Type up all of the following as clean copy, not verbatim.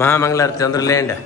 మహామంగళారతి అందరూ లేండి.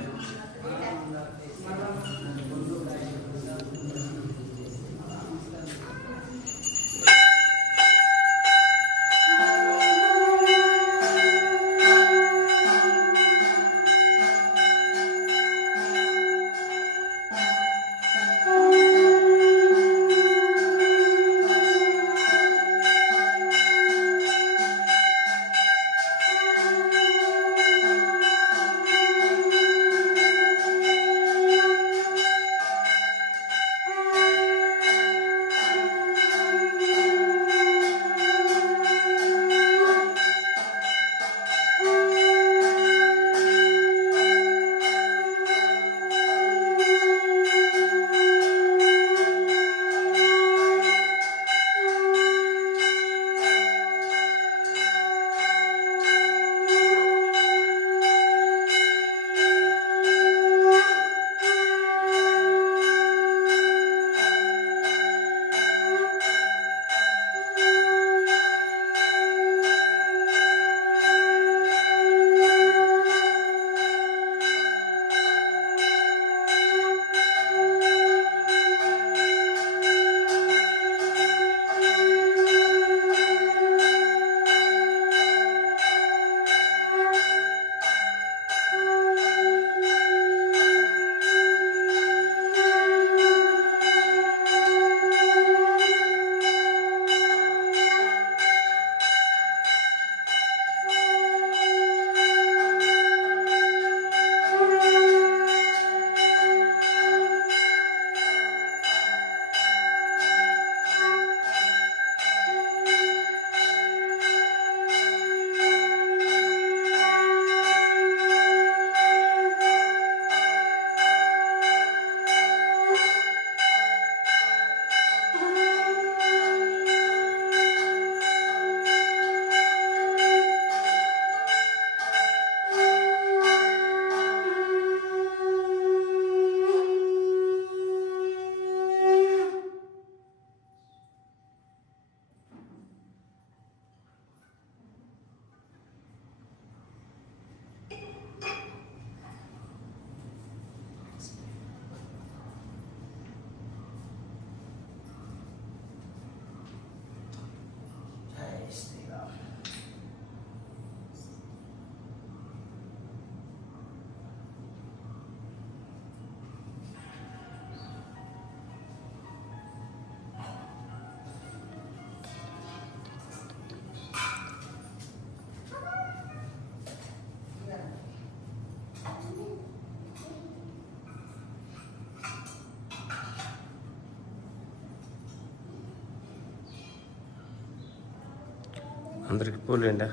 అందరికి పూలేండా?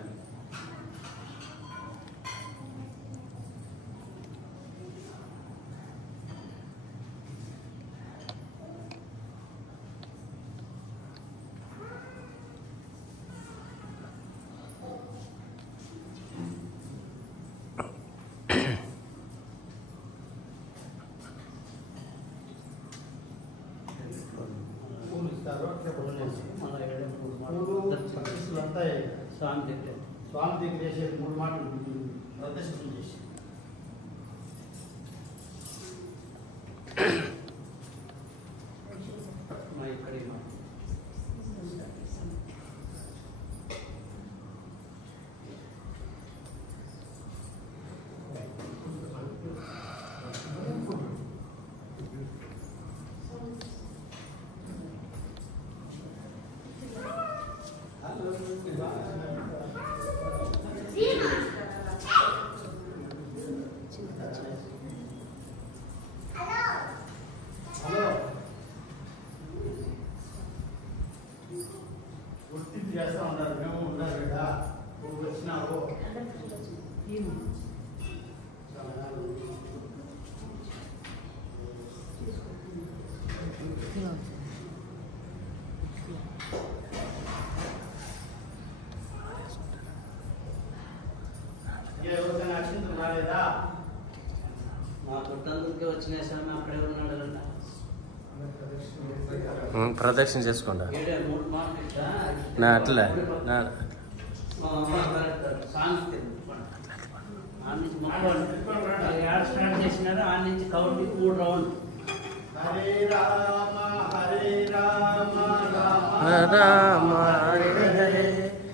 స్వామి దగ్గర చేసే 3 మాటలు ప్రదర్శన చేసి చేస్తా ఉన్నారు. మేము ఉన్నారు కదా, నువ్వు వచ్చినావు ఎవరికైనా అక్షింతలు రాలేదా? మా పుట్టందుకే వచ్చినాయి సార్, అక్కడే ఉన్నాడు కదా. ప్రదక్షిణ చేసుకోండి నా అట్లా నా సాంస్కృతిక నుంచి మొక్కలు ఏడ స్టార్ట్ చేసినారు ఆ నుంచి కౌంటింగ్ 3 రౌండ్. హరే రామ హరే రామ రామ రామ హరే హరే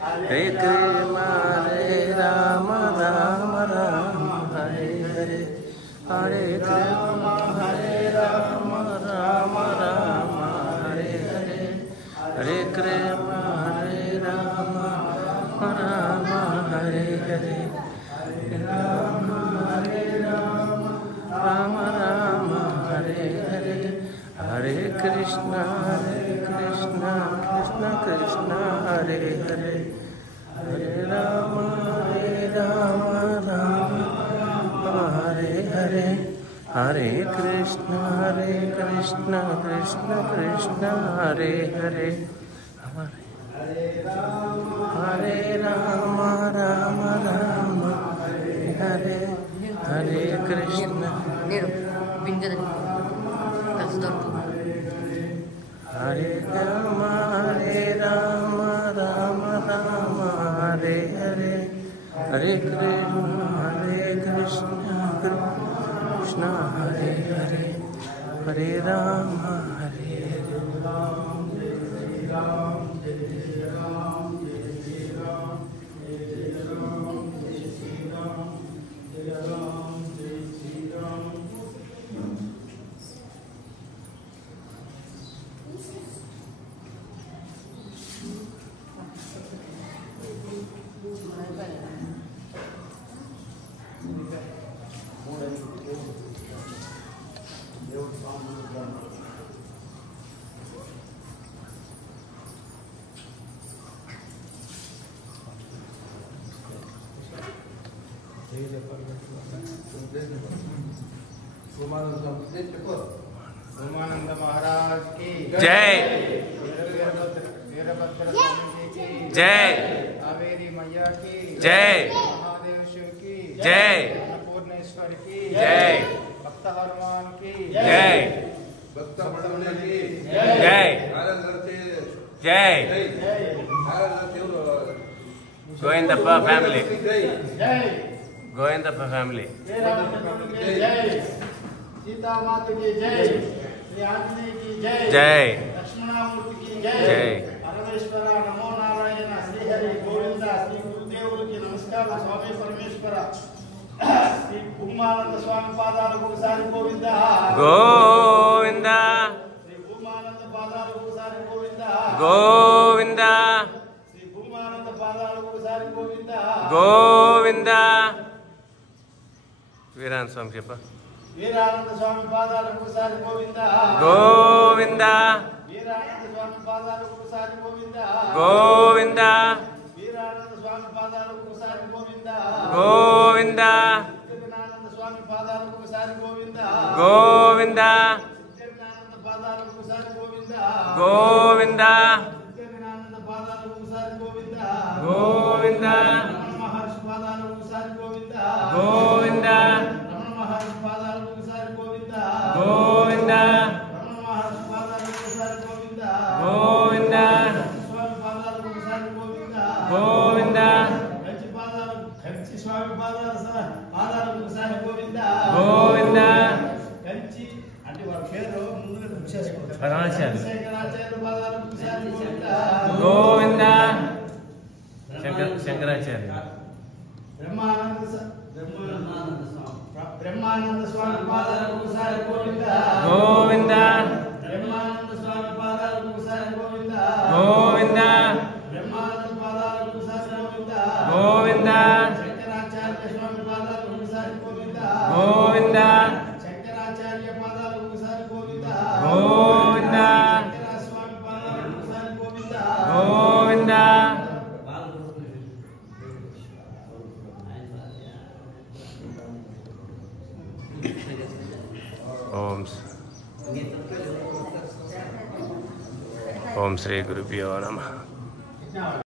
హరే కృష్ణ హరే రామ రామ రామ హరే హరే హరే కృష్ణ హరే రామ రామ రామ హరే హరే హరే కృష్ణ హరే రామ రామ హరే హరే రామ హరే రామ రామ రామ హరే హరే హరే కృష్ణ కృష్ణ కృష్ణ హరే హరే హరే రామ రామ హరే హరే హరే కృష్ణ కృష్ణ కృష్ణ హరే హరే హరే రామ రామ రామ హరే హరే హరే కృష్ణ నేను వింగదని కలిసి దొరుకుతుంది. హరే రామ రామ రామ హరే హరే హరే కృష్ణ కృష్ణ హరే హరే హరే రామ హరే ब्रह्मानंद महाराज की जय वीरभद्र स्वामी जी की जय कावेरी मैया की जय महादेव शिव की जय अन्नपूर्णेश्वर की जय भक्त हनुमान की जय भक्त मंडल की जय जय जय गोविंदप्पा फैमिली जय गोविंदप्पा फैमिली जय सीता माता की जय श्री आंजनेय की जय जय लक्ष्मणामूर्ति की जय जय परमेश्वर नमो नारायण श्री हरि गोविंद श्री गुरुदेव की नमस्कार स्वामी परमेश्वर श्री भूमानंद स्वामी पादाలకు ఒకసారి గోవింద गोविंद శ్రీ భూమానంద పాదాలకు ఒకసారి గోవింద गोविंद శ్రీ భూమానంద పాదాలకు ఒకసారి గోవింద गोविंद वीरान स्वामी చెప్ప వీరానంద స్వామి పాదాలకు ఒకసారి గోవింద गोविंद వీరానంద స్వామి పాదాలకు ఒకసారి గోవింద गोविंद వీరానంద స్వామి పాదాలకు ఒకసారి గోవింద गोविंद సిద్ధివినానంద స్వామి పాదాలకు ఒకసారి గోవింద गोविंद సిద్ధివినానంద పాదాలకు ఒకసారి గోవింద गोविंद సిద్ధివినానంద పాదాలకు ఒకసారి గోవింద गोविंद రమణ మహర్షి పాదాలకు ఒకసారి గోవింద गोविंद రమణ మహర్షి పాదాలకు ఒకసారి గోవింద गोविंद రమణ మహర్షి పాదాలకు ఒకసారి గోవింద गोविंद స్వామి పాదాలకు ఒకసారి గోవింద गोविंद కంచి స్వామి పాదాలకు ఒకసారి గోవింద गोविंद కంచి అంటే వారి పేరు ముందుగా వచ్చేసుకోవచ్చు పరమాచార్య శంకరాచార్య పాదాలకు ఒకసారి గోవింద गोविंद శంకరాచార్య బ్రహ్మానంద స్వామి పాదాలకు ఒకసారి గోవింద गोविंद బ్రహ్మానంద స్వామి పాదాలకు ఒకసారి గోవింద गोविंद బ్రహ్మానంద పాదాలకు ఒకసారి గోవింద गोविंद శంకరాచార్య స్వామి పాదాలకు ఒకసారి గోవింద गोविंद శంకరాచార్య పాదాలకు ఒకసారి గోవింద गोविंद శంకర స్వామి పాదాలకు ఒకసారి గోవింద गोविंद ओम श्री गुरुभ्यो नमः।